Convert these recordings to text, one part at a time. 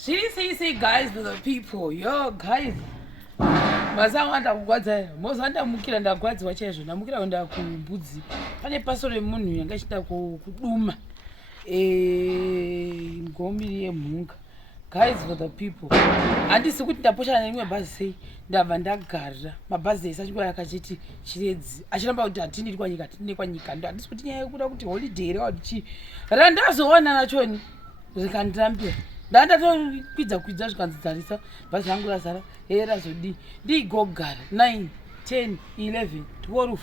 See, guys, to the people. Yo, guys. Masawanda kugwadza mozanda mukira ndagwadziwa chaizvo ndamukira kuenda kumbudzi pane paso remunhu yanga ichida kuduma ngomiri yemhunga. Guys, for the people, handisi kuti ndaposhana nerimwe bhazi sei ndabva ndagarira mabhazi ese achingova yakachiti chiredzi achiramba kuti hatini kwanyika hatini kwanyika ndo handisi kuti nyaya yekuda kuti holiday reva kuti randazowana nachoni zvikandirampira ndandatokwidza zvikanzidzarisa bhazi rangu razara razodii ndigogara 9 10 11 12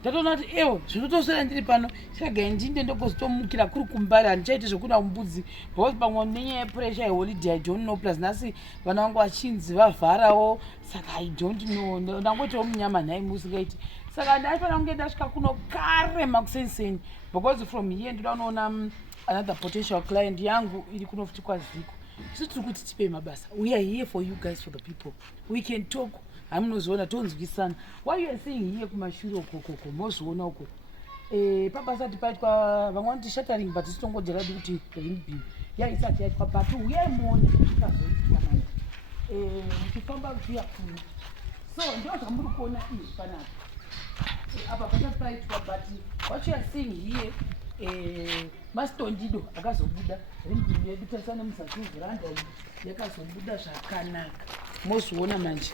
ndatoona kuti ewo zvinotoswera ndiri pano chiragai ndinde ndogozotomukira kuri kumbari handichaiti zvekuda mumbudzi because pamwe nenyaya yepressure yeholiday I don't know plus nhasi vana vangu vachinzi vavharawo saka I don't know ndangoitawo munyama nhai musingaiti saka ndaifanira kunge ndasvika kuno kare makusenseni because from here ndoda unoona another potential client yangu iri kuno futi kwaZiko. So tiri kuti tipe mabasa. We are here for you guys, for the people. We can talk. Hamunozoona tonzwisana. Why you are saying here kumashure ukoko mozoona uko. Pabasa tipaitwa vamwe vanoti shattering but titongodera kuti ring beam. Ya isati yaitwa but we are more tikazoitwa manje. Mukifamba kuya kuno. So ndio zvamuri kuona izvi panapa. Apa pachapaitwa but what you are seeing here mastondido akazobuda rimbimu yedu tasana musati veranda yakazobuda zvakanaka mozoona manje.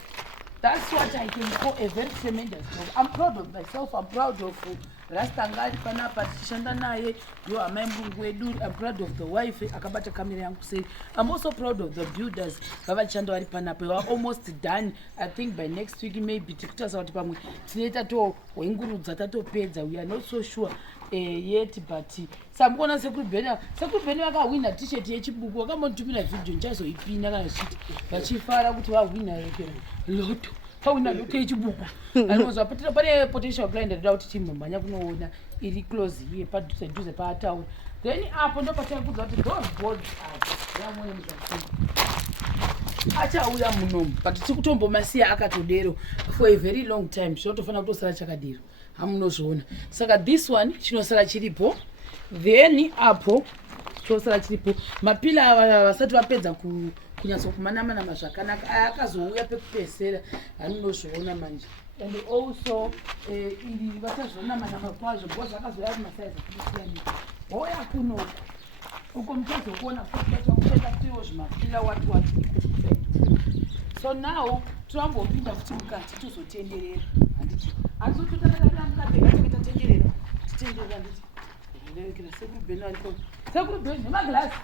That's what I can call a very tremendous job. I'm proud of myself. I'm proud of Rastangari panapa tichishanda naye yo amai mbungu wedu. I'm proud of the wife akabata kamera yangu sei. I'm also proud of the builders vavachishanda vari panapa. We are almost done. I think by next week maybe tikutasa kuti pamwe tinoita to wengurudza tatopedza. We are not so sure yet but samukona Sekuru Benzo vakawina t-shirt yechibuku vakamotumira video ndichazoipinda kana zvichiti vachifara kuti vahwina loto pawina loto yechibuku alimozva pane potential client ndoda kuti chimhambanya kunoona iri close here padhuze paataura then apo ndo patakudza kuti those boards yamwe muzvakini achauya munomu but tikutombomasiya akatodero for a very long time zvinotofanira kutosara chakadero hamunozviona saka this one chinosara chiripo then apo chinosara chiripo mapila ava vasati vapedza kunyatsokumanama zvakanaka akazouya pekupesera hamunozviona manje and also iri vachazvonama kwazvo because akazoya kuti masaizi akusiyana hoya kuno uko muchazokuona kucheka kutiwo zvimapila wati so now toambopinda futi mukati tozotenderera handiti azototatatamukati akatoitatenderera titenderera handiti ndekera Sekuru Benzo ariko Sekuru Benzo nemaglasi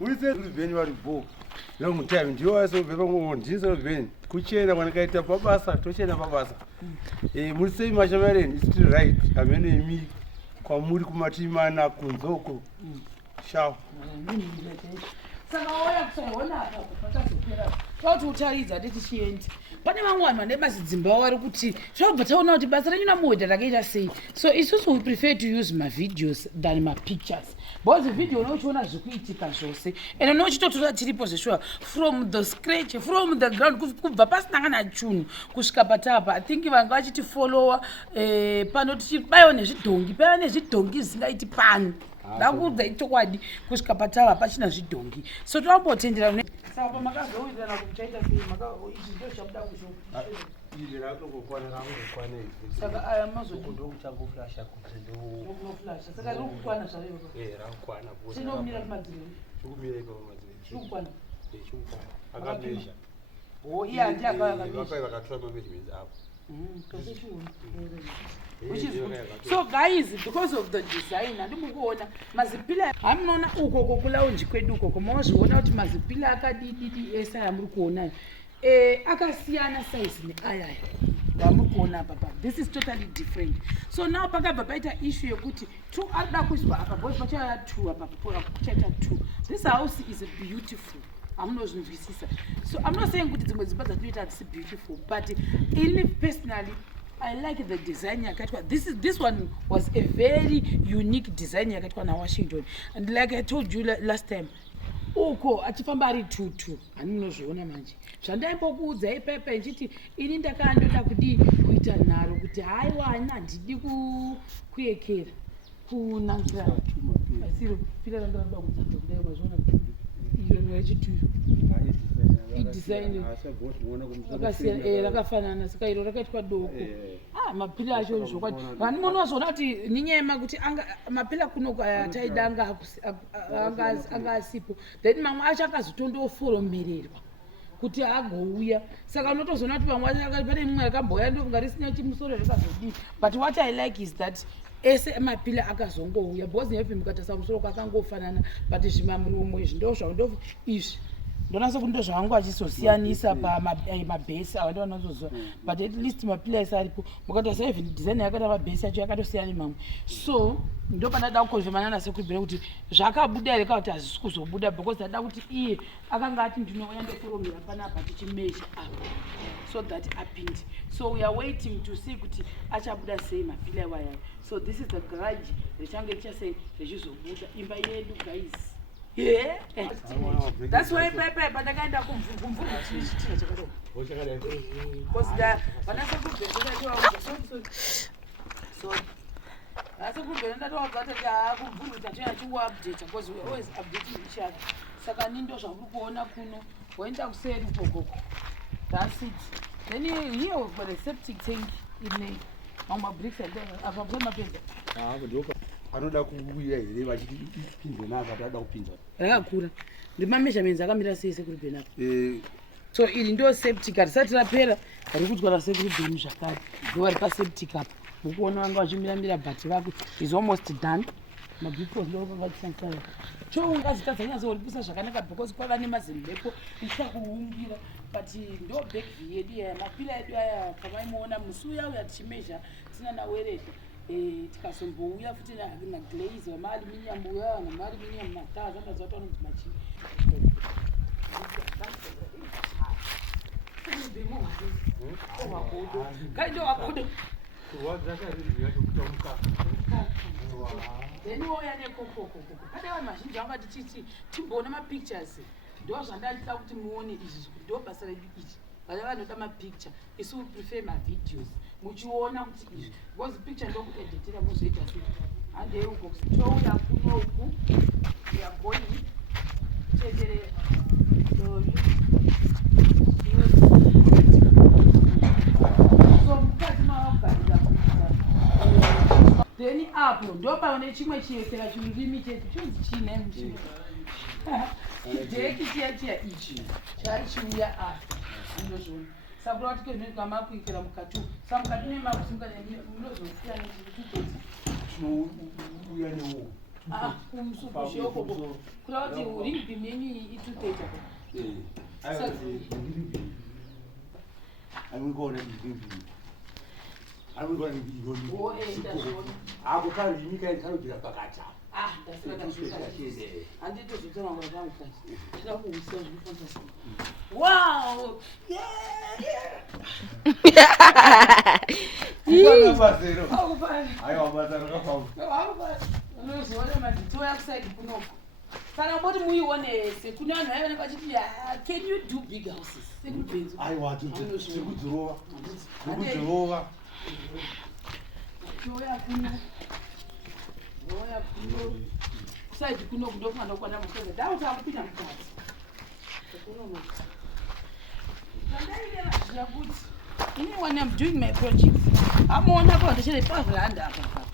uri Sekuru Benzo vari bo long time ndiwo asobve pamwe ndinso Ben kuchena kwanakaita pabasa tochena pabasa muri sei mashamareni is still right amene imi kwamuri kumatimana kunzoko shaw saka oya kusaona apa pakazopera kuti utaridza tichiendi pane vamwe vanhu vane mazidzimba vari kuti zvabva taona kuti basa renyu namuhodha rakaita sei. So isusu we prefer to use videos than pictures because video unochiona zvikuitika zvose and unochitotora tiripo zveshuwa from the scratch from the ground kubva pasina kana chunhu kusvika patapa. I think vanga vachitifollowa pano tichibayiwa nezvidhongi paiva nezvidhongi zvisingaiti pano ndakuudza chokwadi kusvika patava pachina zvidhongi so toambotendera saka pamakazowirirana kumuchaita sei izvi ndo zvamuda saka aya mazodoflasha kunoflasha saka riri kukwana zvarevo chinomira kumadziro chikukwana akabesha iye handi akatora mameasurements apo which is good. So guys, because of the design andimukuona mazipila hamunoona ukoko kulaunji kwedu ukoko mozviona kuti mazipila akadididi esa yamuri kuona akasiyana size neayaya yamuri kuona apa. This is totally different. So now pakabva paita issue yekuti two arida kuiswa apa boys pachaya two apa kuchaita two. This house is beautiful. Amunozvinzwisisa. So I'm not saying kuti dzimwe dzimba dzatinoita hadzisi beautiful but in personally I like the design yakaitwa. This one was a very unique design yakaitwa na Washington, and like I told you last time uko achifamba ari tutu hani munozviona manje zvandaimbokudza ipepe nchiti ini ndakandoda kudi kuita nharo kuti haiwani handidi kuyekera kunangira asiri kupira randaramba kuita kudai mazviona kuti iyo rechituyo idisaini rakafanana saka iro rakaitwa doko mapila acho zvokwadi vani munozoona kuti ninyema kuti mapila kuno taida anga asipo then mamwe acho akazotondoforomererwa kuti agouya saka unotozoona kuti vamwe pane mumwe akamboya ndokunga risina chimusoro zvakazodii but what I like is that ese mapila akazongouya because nefi mukatasa musoro kwakangofanana but zvimamuromo izvi ndo zvaundofu izvi ndonasa kuti ndo zvavangu vachisosiyanisa pamabhesi ava ndovanozoziva but at least mapila ese aripo mukatasa even design yakata mabhesi acho yakatosiyana nemamwe so ndo pandada kukonfirmana nasekubhira kuti zvakabuda here kana kuti hazvisi kuzobuda because ndada kuti iye akanga ati ndinouya ndoforomera panapa tichimesha apa so that apinde so we are waiting to see kuti achabuda sei mapila iwayo so this is the garage richange richasei richizobuda imba yedu guys. Yeah, that's why Pepe, but I can't come from because that when I said so that's a good and I don't got to update because we always updating each other. Sakanindo Shabuko Kuno went up said that's it. Then here we've got a septic tank in Mama bricks and then I've got my paper. Anoda kuuya here vachiti ipinze naka tada kupinza rakakura ndemamezhaments akamira sei Sekuru Benzo so iri ndo septic harisati rapera vari kutwara Sekuru Benzo zvakare ndo vari paseptic apa mukuona vanga vachimiramira bhati vako is almost done mabhipos ndovakavachisansara choungazitadza nyazo uripisa zvakanaka because kwava nemazimbepo ichita kuungira but ndo back view yedu yaya mapila edu aya pamaimuona musi uya uya tichimezha tina nawereta tikazombouya futi naglaze vamaaluminium uya namaaluminium mataa zvandazaota unonzi machi kaidowakodo then wouya nekokoko pane vanhu vazhinji vanga tichiti timboona mapictures ndo zvandachida kuti muone izvi ndo basa redu ichi vane vanoda mapicture isu prefer mavideos muchiona kuti izvi because picture ndokueditira muzoita sei handeuko touya kuno uku yagoni teterera so mukati mavakugarira kuita then apo ndopaone chimwe chiyekera chirurimi chetu chonzi chine muchii chidheki chiya ichi chari chiuya apa ndozvona sakura kuti kezvinogama kuikira mukati sa mukati nemakusunga munozosiya nechituteti uya newo kumusukushokoko kuda kuti uribi meni ituteta amikona ako kari nyika ikarugira pakati wow saka boti muionese kune vanhu vaivana vachiti can you do big houses sekudzirova choya kuno oya kuno kusaidi kuno kundofana kwana mukeza dauti akupinda mukati kandaireva kuti when I'm doing my projects amuona kwa ndichere pavranda apa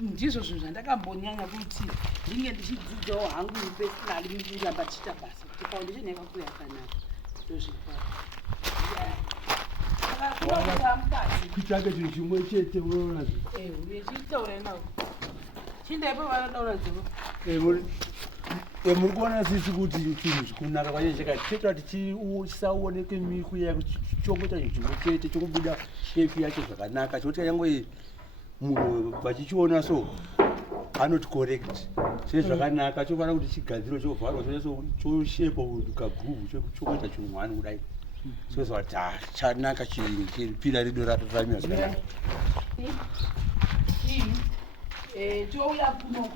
ndizvo zvinhu zvandakambonyanya kuti ndinge ndichidzidzawo hangu personally miramba tichita basa kuti foundation yakakura yakanaka ndozvikwaa kutsvake chinhu chimwe chete unoona uchiitaura nawo chindaipo vanodaura dzivo muri kuona sisi kuti chinhu chikunaka kwacho chakateta kuti chisaoneke mikuya chichongota chinhu chimwe chete chokubuda shepi yacho zvakanaka chokuti yange munhu vachichiona so anoti correct chee zvakanaka chofanira kuti chigadzirwe chovharwa choshepa kagruvhu chokuita chinhu wani kudai soza kuti chanaka chipira redu ratoramiwa zvakanaka touya kuno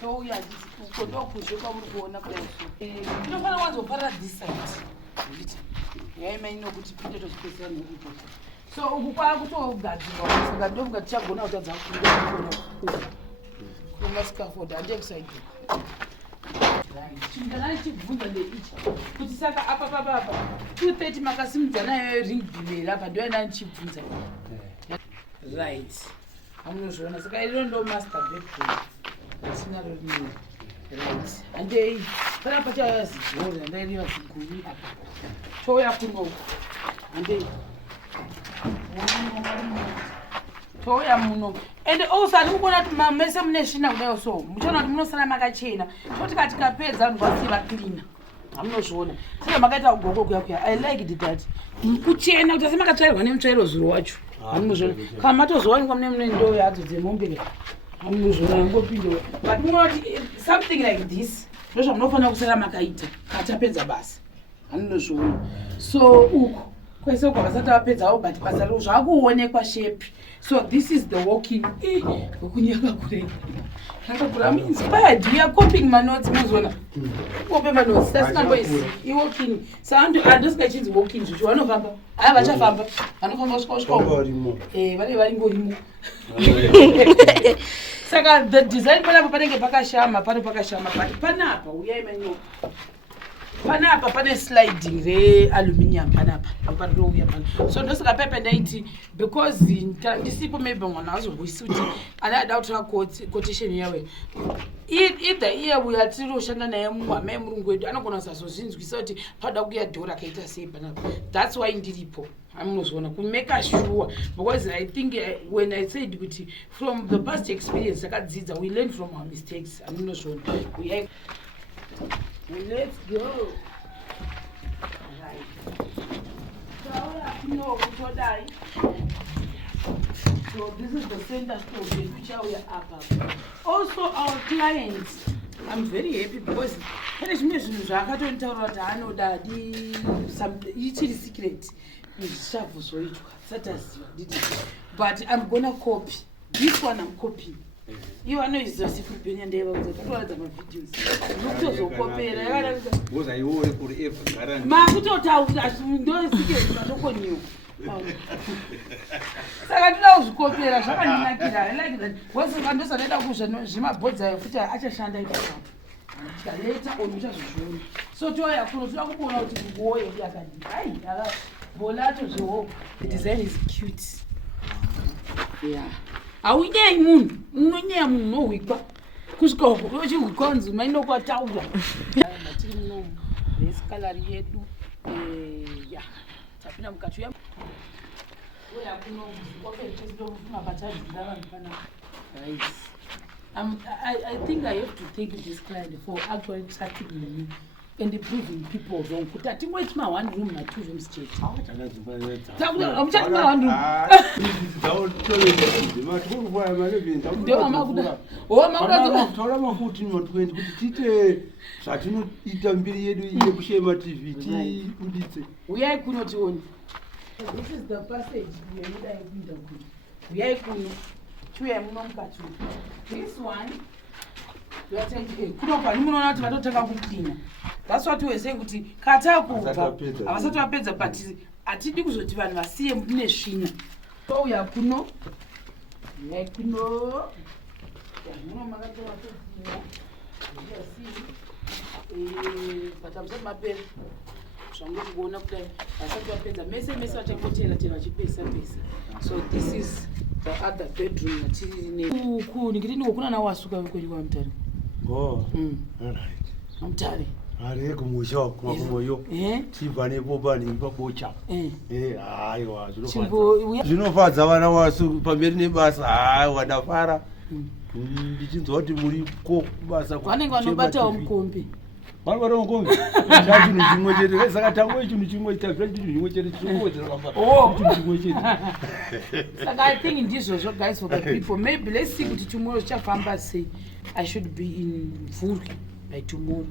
touya ukodokushe kwamuri kuona kudai inofanira wanzopara this side zvichiti yaimainokuti pinde tochipesera neuko so uku kwakutogadzirwa saka ndofunga tichagona kutadza kumascaffold handekusaidi chimudana chibvunza ndeichi kuti saka apa papapa 230 makasimudza nayo ring bimeri apa ndoenda ndichibvunza right amunozviona saka iro ndo master bedroom asina rorinei right handei pana pachaya zigoro handairiva ziguru apa toya kunoko handei toya muno and also handikuona kuti mese mune svina kudayo so muchaona kuti munosara makachena toti katikapedza ndwasiva cleana hamunozviona saka makaita ugoko kuya I like it that kuchena kuti asi makatsvairwa nemutsvairo zuro wacho hamunozviona kana matozowanikwa mune ndoo yadzo dzemombe hamunozviona ngopindewa but munoona kuti something like this ndozvamunofanira kusara makaita katapedza basa hamunozviona so uku kwese kwavasati vapedzawo but basa riro zvakuonekwa shepi so this is the walking wekunyaka kure yakakura I'm inspired we are copying manotes mozona kope manotes tasinamboisi iwalking sandosingachinzi walking zvicho vanofamba haya vachafamba vanofamba vane varingorimo saka the design panapo panenge pakashama pano pakashama but panapa uyai manyo panapa pane sliding realuminium panapa aparouya pana so ndosaka pepe ndaiti because kana ndisipo maybe mwana azorwisi kuti anada kutora quotation yawe either iye uyo atiri kushanda naye muhama yemurungu wedu anogona kusazozvinzwisa kuti pada kuya dhora akaita sei panapa that's why ndiripo amunozviona kumake sure because I think when I said kuti from the past experience takadzidza we learn from our mistakes amunozviona let's go. Right. So this is the center store which we are up. Also our clients, I'm very happy because it's secret. But I'm gonna copy. This one I'm copying. You know it's just Sekuru Benzo and they were the videos. Look to copy. Was I always put if Ma don't secret new. Saka ndina uzvikopera zvakandinakira I like that. Wese vandosanoenda kuzvimabhodza futi achashanda ikapa. Later on uchazozviona. So toya kuno toda kuona kuti nguwo yedu yakadini. Ai, bolato zvo. The design is cute. Yeah. Aunyai munhu unonyaya munhu nohwikwa kusvika uko uchihwikwa nzima inokwataura matiri muno vesikalari yedu ya tapinda mukati uya uya kuno zikopeeofuna vachadzira vanhu panapa right I think I have to thank this client for actually trusting me and proving people wrong kuti atingoiti ma1 room na2 rooms chete amuchati ma1 roomtaura mafuti ma20 kuti tiite zvatinoita mbiri yedu yekushema tv tiuditse uyai kuno tioni this is the passage yemudai kupinda kuno uyai kuno chiuyai muno mukati this one kuno pani munoona kuti vatotanga kuklina that's what we were saying kuti katakubva havasati vapedza but hatidi kuzoti vanhu vasiye mune svina touya kuno yai kuno muno makatovatodina but hamusati mapera zvangoti kuona kudai vasati vapedza mese mese vachangotera tera vachipesa pesa so this is the other bedroom yatiri uku ndikiti ndiko kuna nawasuka kwenyu kwamutare amutare ari kumusha kumakumoyo chibva nepopa nepabocha aiwa zvinofadza vana wasu pamberi nebasa wadafara ndichinzwa kuti muri ko kubasa vanenge vanobatawo mukombe vanobatawo mukombe chinhu chimwe chete saka tango chinhu chimwe chitazvira chinhu chimwe chete chinhu chimwe chete saka I think ndizvozvo guys for the people maybe let's see kuti tomorrow chafamba sei I should be in Vhurwi by tomorrow